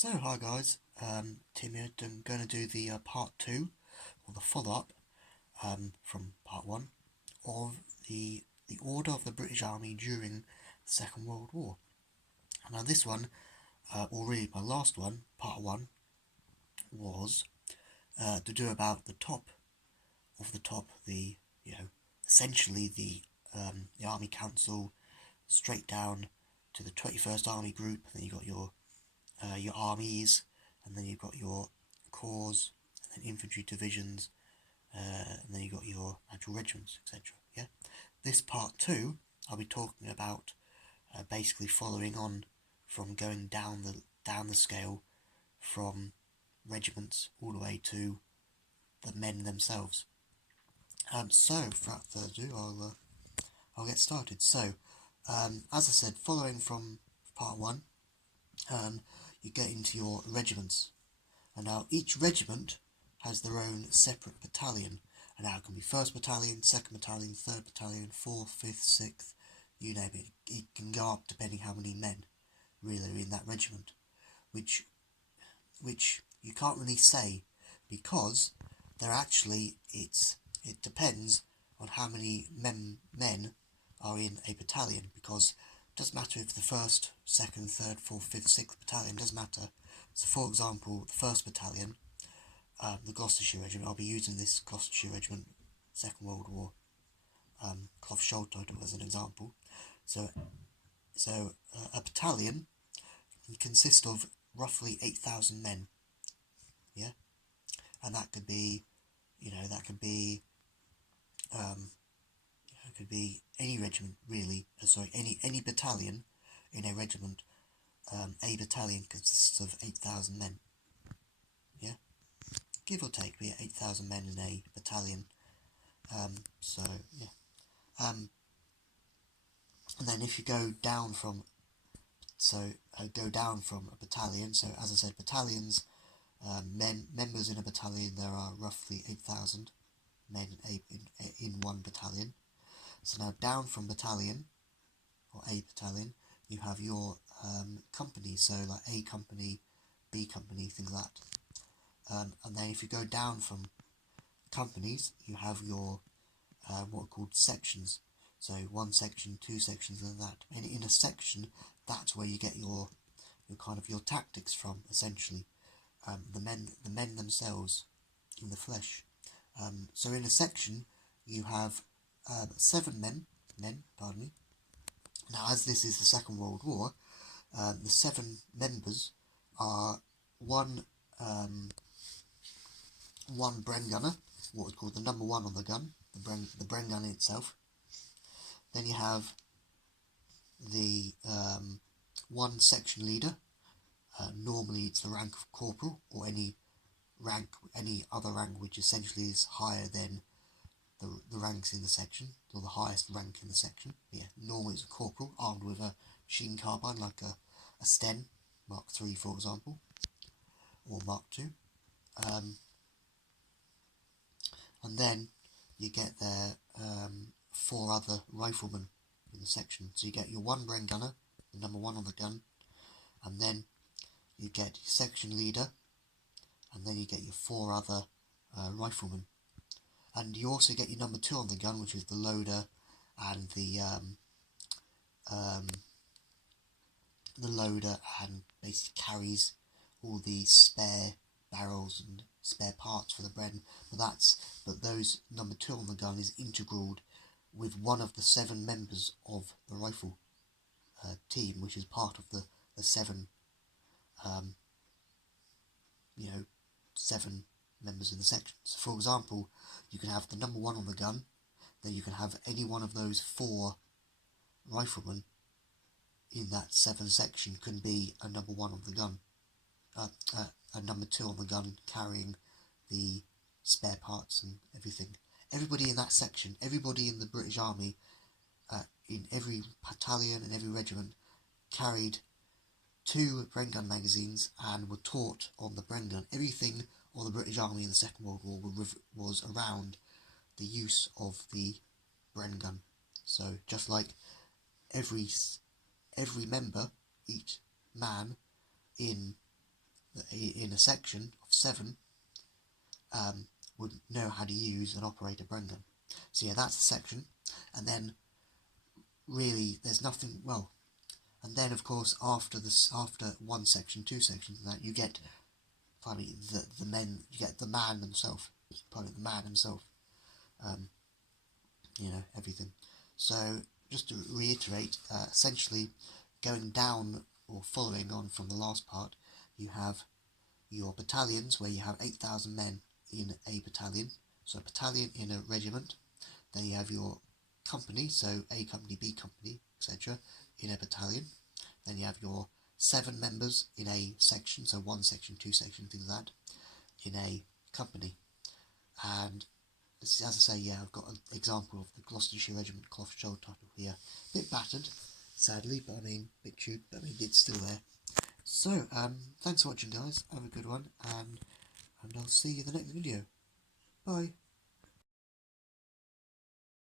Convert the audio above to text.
So hi guys, Tim here. I'm going to do the part 2, or the follow-up from part 1 of the order of the British Army during the Second World War. Now this one, or really my last one, part 1, was to do about the top, essentially the Army Council, straight down to the 21st Army Group. Then you got your armies, and then you've got your corps, and then infantry divisions, and then you've got your actual regiments, etc. Yeah. This part 2, I'll be talking about basically following on from going down the scale from regiments all the way to the men themselves. So without further ado, I'll get started. So, as I said, following from part 1, you get into your regiments, and now each regiment has their own separate battalion, and now it can be 1st Battalion, 2nd Battalion, 3rd Battalion, 4th, 5th, 6th, you name it. It can go up depending how many men really are in that regiment, which you can't really say, because they're actually, it depends on how many men are in a battalion, because it doesn't matter if the 1st, 2nd, 3rd, 4th, 5th, 6th Battalion, doesn't matter. So for example, the 1st Battalion, the Gloucestershire Regiment, I'll be using this Gloucestershire Regiment, Second World War, cloth shoulder title as an example. So a battalion can consist of roughly 8,000 men, yeah, and that could be, it could be any regiment really. Any battalion in a regiment. A battalion consists of 8,000 men, yeah, give or take. We have 8,000 men in a battalion. So yeah. And then if you go down from a battalion. So as I said, battalions, members in a battalion, there are roughly 8,000 men in one battalion. So now down from battalion, or a battalion, you have your companies. So like A company, B company, things like that. And then if you go down from companies, you have your what are called sections. So 1 section, 2 sections, and that. And in a section, that's where you get your tactics from, essentially. The men themselves in the flesh. So in a section, you have 7 men. Pardon me. Now, as this is the Second World War, the 7 members are one Bren gunner, what is called the number 1 on the gun, the Bren gun itself. Then you have the 1 section leader. Normally it's the rank of corporal, or any other rank which essentially is higher than the ranks in the section, or the highest rank in the section. Yeah, normally it's a corporal armed with a machine carbine, like a Sten Mark III, for example, or Mark II. And then you get their 4 other riflemen in the section. So you get your 1 Bren gunner, the number 1 on the gun, and then you get your section leader, and then you get your 4 other riflemen. And you also get your number 2 on the gun, which is the loader, and and basically carries all the spare barrels and spare parts for the Bren. But those number 2 on the gun is integral with one of the 7 members of the rifle team, which is part of the 7 7 members in the section. So for example, you can have the number 1 on the gun, then you can have any one of those 4 riflemen in that 7 section can be a number 1 on the gun, a number 2 on the gun, carrying the spare parts and everything. Everybody in that section, everybody in the British Army, in every battalion and every regiment, carried 2 Bren gun magazines and were taught on the Bren gun. Everything on the British Army in the Second World War was around the use of the Bren gun. So just like every member, each man in in a section of 7 would know how to use and operate a Bren gun. So yeah, that's the section, and then really there's nothing, well, and then of course after one section, 2 sections, that you get probably the men, you get the man himself, you know, everything. So just to reiterate, essentially going down or following on from the last part, you have your battalions where you have 8,000 men in a battalion, so a battalion in a regiment. Then you have your company, so A company, B company, etc. in a battalion. Then you have your 7 members in a section, so 1 section, 2 section, things like that, in a company. And as I say, yeah, I've got an example of the Gloucestershire Regiment cloth shoulder title here. A bit battered, sadly, but I mean, a bit chewed, but I mean, it's still there. So, thanks for watching, guys. Have a good one, and I'll see you in the next video. Bye.